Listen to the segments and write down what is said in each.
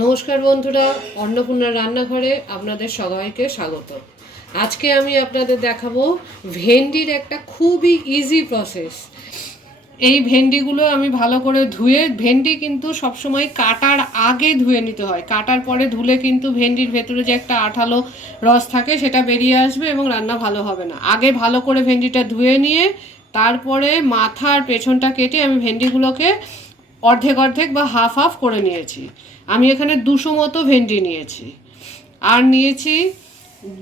নমস্কার বন্ধুরা, অন্নপূর্ণার রান্নাঘরে আপনাদের সবাইকে স্বাগত। আজকে আমি আপনাদের দেখাবো ভেন্ডির একটা খুবই ইজি প্রসেস। এই ভেন্ডিগুলো আমি ভালো করে ধুয়ে, ভেন্ডি কিন্তু সবসময় কাটার আগে ধুয়ে নিতে হয়। কাটার পরে ধুলে কিন্তু ভেন্ডির ভেতরে যে একটা আঠালো রস থাকে সেটা বেরিয়ে আসবে এবং রান্না ভালো হবে না। আগে ভালো করে ভেন্ডিটা ধুয়ে নিয়ে তারপরে মাথার পেছনটা কেটে আমি ভেন্ডিগুলোকে অর্ধেক অর্ধেক বা হাফ হাফ করে নিয়েছি। আমি এখানে 200 মতো ভেন্ডি নিয়েছি। আর নিয়েছি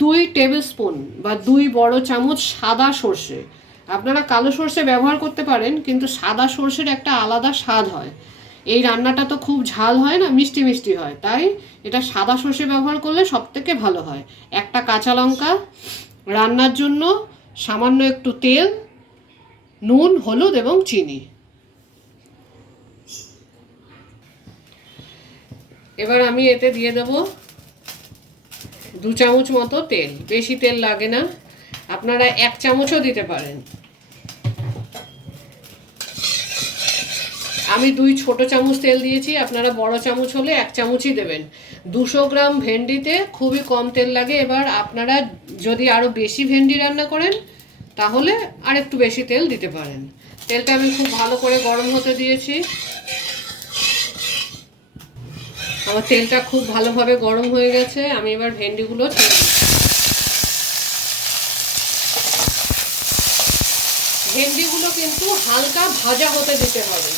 2 টেবিল স্পুন বা 2 বড় চামচ সাদা সর্ষে। আপনারা কালো সর্ষে ব্যবহার করতে পারেন, কিন্তু সাদা সর্ষের একটা আলাদা স্বাদ হয়। এই রান্নাটা তো খুব ঝাল হয় না, মিষ্টি মিষ্টি হয়, তাই এটা সাদা সর্ষে ব্যবহার করলে সবথেকে ভালো হয়। একটা কাঁচা লঙ্কা, রান্নার জন্য সামান্য একটু তেল, নুন, হলুদ এবং চিনি। এবার আমি এতে দিয়ে দেবো 2 চামচ মতো তেল। বেশি তেল লাগে না, আপনারা 1 চামচও দিতে পারেন। আমি 2 ছোট চামচ তেল দিয়েছি, আপনারা বড় চামচ হলে 1 চামচই দেবেন। 200 গ্রাম ভেন্ডিতে খুবই কম তেল লাগে। এবার আপনারা যদি আরও বেশি ভেন্ডি রান্না করেন তাহলে আর একটু বেশি তেল দিতে পারেন। তেলটা আমি খুব ভালো করে গরম হতে দিয়েছি। আমার তেলটা খুব ভালোভাবে গরম হয়ে গেছে। আমি এবার ভেন্ডিগুলো ছেড়ে দিচ্ছি। ভেন্ডিগুলো কিন্তু হালকা ভাজা হতে দিতে হবে।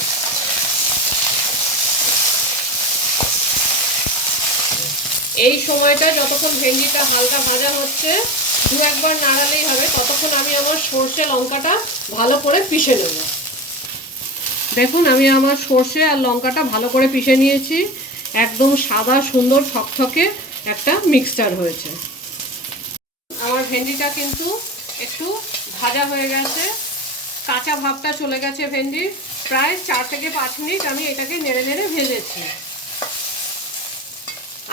এই সময়টা যতক্ষণ ভেন্ডিটা হালকা ভাজা হচ্ছে, 2-1 বার নাড়ালেই হবে। ততক্ষণ আমি আমার সর্ষে লঙ্কাটা ভালো করে পিষে নেব। দেখুন, আমি আমার সর্ষে আর লঙ্কাটা ভালো করে পিষে নিয়েছি। একদম সাদা সুন্দর থকথকে একটা মিক্সচার হয়েছে। আমার ভেন্ডিটা কিন্তু একটু ভাজা হয়ে গেছে, কাঁচা ভাবটা চলে গেছে ভেন্ডির। প্রায় 4 থেকে 5 মিনিট আমি এটাকে নেড়ে নেড়ে ভেজেছি।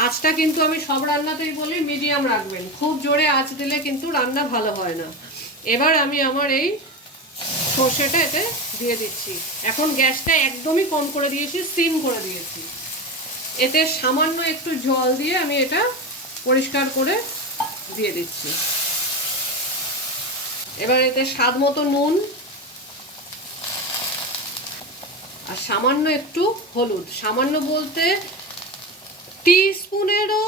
আঁচটা কিন্তু আমি সব রান্নাতেই বলি মিডিয়াম রাখবেন, খুব জোরে আঁচ দিলে কিন্তু রান্না ভালো হয় না। এবার আমি আমার এই সর্ষেটা এতে দিয়ে দিচ্ছি। এখন গ্যাসটা একদমই কম করে দিয়েছি, সিম করে দিয়েছি। এতে সামান্য একটু জল দিয়ে আমি এটা পরিষ্কার করে দিয়ে দিচ্ছি। এবার এতে স্বাদ মতো নুন আর সামান্য একটু হলুদ, সামান্য বলতে টিস্পুনেরও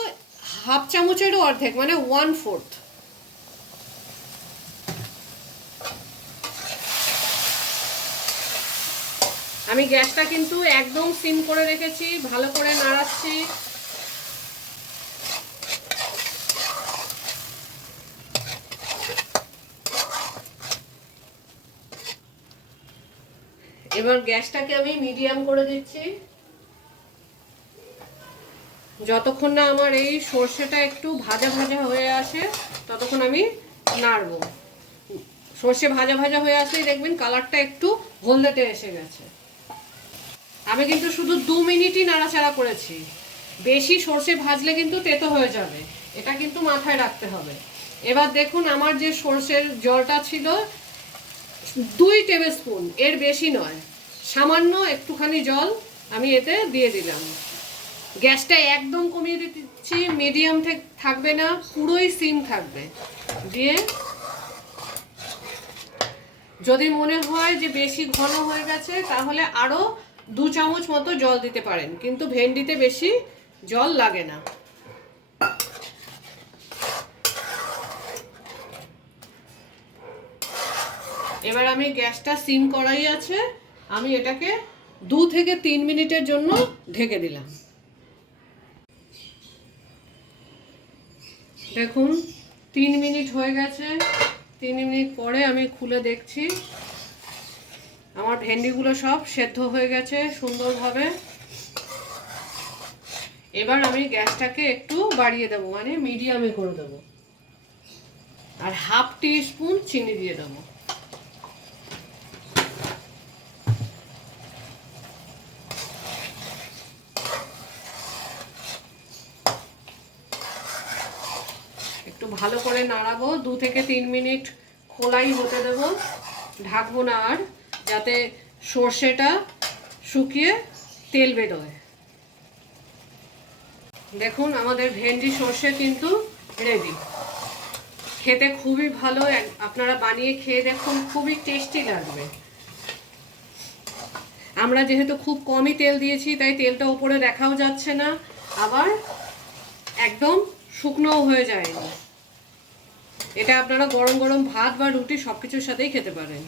হাফ চামচেরও অর্ধেক, মানে 1/4। আমি গ্যাসটা কিন্তু একদম সিম করে রেখেছি, ভালো করে নাড়াচ্ছি। এবার গ্যাসটাকে আমি মিডিয়াম করে দিচ্ছি। যতক্ষণ না আমার এই সর্ষেটা একটু ভাজা ভাজা হয়ে আসে ততক্ষণ আমি নাড়বো। সর্ষে ভাজা ভাজা হয়ে আসলেই দেখবেন কালারটা একটু হলদেটে এসে গেছে। আমি কিন্তু শুধু 2 মিনিটই নাড়াচাড়া করেছি। বেশি সর্ষে ভাজলে কিন্তু তেতো হয়ে যাবে, এটা কিন্তু মাথায় রাখতে হবে। এবার দেখুন, আমার যে সর্ষের জলটা ছিল 2 টেবিল স্পুন, এর বেশি নয়, সামান্য একটুখানি জল আমি এতে দিয়ে দিলাম। গ্যাসটা একদম কমিয়ে দিচ্ছি, মিডিয়াম থাকবে না, পুরোই সিম থাকবে। দিয়ে যদি মনে হয় যে বেশি ঘন হয়ে গেছে তাহলে আরও 2 চামচ মতো জল দিতে পারেন, কিন্তু ভেন্ডিতে বেশি জল লাগে না। এবার আমি গ্যাসটা সিম করাই আছে, আমি এটাকে 2 থেকে 3 মিনিটের জন্য ঢেকে দিলাম। দেখুন, 3 মিনিট হয়ে গেছে। 3 মিনিট পরে আমি খুলে দেখছি আমার ভেন্ডিগুলো সব সেদ্ধ হয়ে গেছে সুন্দরভাবে। এবার আমি গ্যাসটাকে একটু বাড়িয়ে দেবো, মানে মিডিয়ামে করে দেবো, আর হাফ টিস্পুন চিনি দিয়ে দেবো। একটু ভালো করে নাড়াবো, 2 থেকে 3 মিনিট খোলাই হতে দেবো, ঢাকবো না আর, যাতে সর্ষেটা শুকিয়ে তেল বেরোয়। দেখুন আমাদের ভেন্ডি সর্ষে কিন্তু রেডি। খেতে খুবই ভালো, আপনারা বানিয়ে খেয়ে দেখুন, খুবই টেস্টি লাগবে। আমরা যেহেতু খুব কমই তেল দিয়েছি তাই তেলটা উপরে দেখাও যাচ্ছে না, আবার একদম শুকনোও হয়ে যায়নি। এটা আপনারা গরম গরম ভাত বা রুটি সব কিছুর সাথেই খেতে পারেন।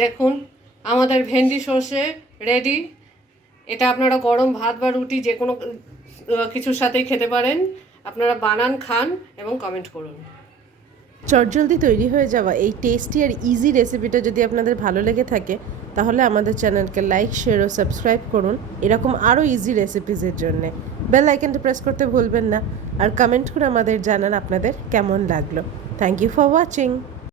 দেখুন আমাদের ভেন্ডি সর্ষে রেডি। এটা আপনারা গরম ভাত বা রুটি যে কোনো কিছুর সাথেই খেতে পারেন। আপনারা বানান, খান এবং কমেন্ট করুন। চটজলদি তৈরি হয়ে যাওয়া এই টেস্টি আর ইজি রেসিপিটা যদি আপনাদের ভালো লেগে থাকে তাহলে আমাদের চ্যানেলকে লাইক, শেয়ার ও সাবস্ক্রাইব করুন এরকম আরও ইজি রেসিপিসের জন্যে। বেল আইকনটা প্রেস করতে ভুলবেন না, আর কমেন্ট করে আমাদের জানান আপনাদের কেমন লাগলো। Thank you for watching.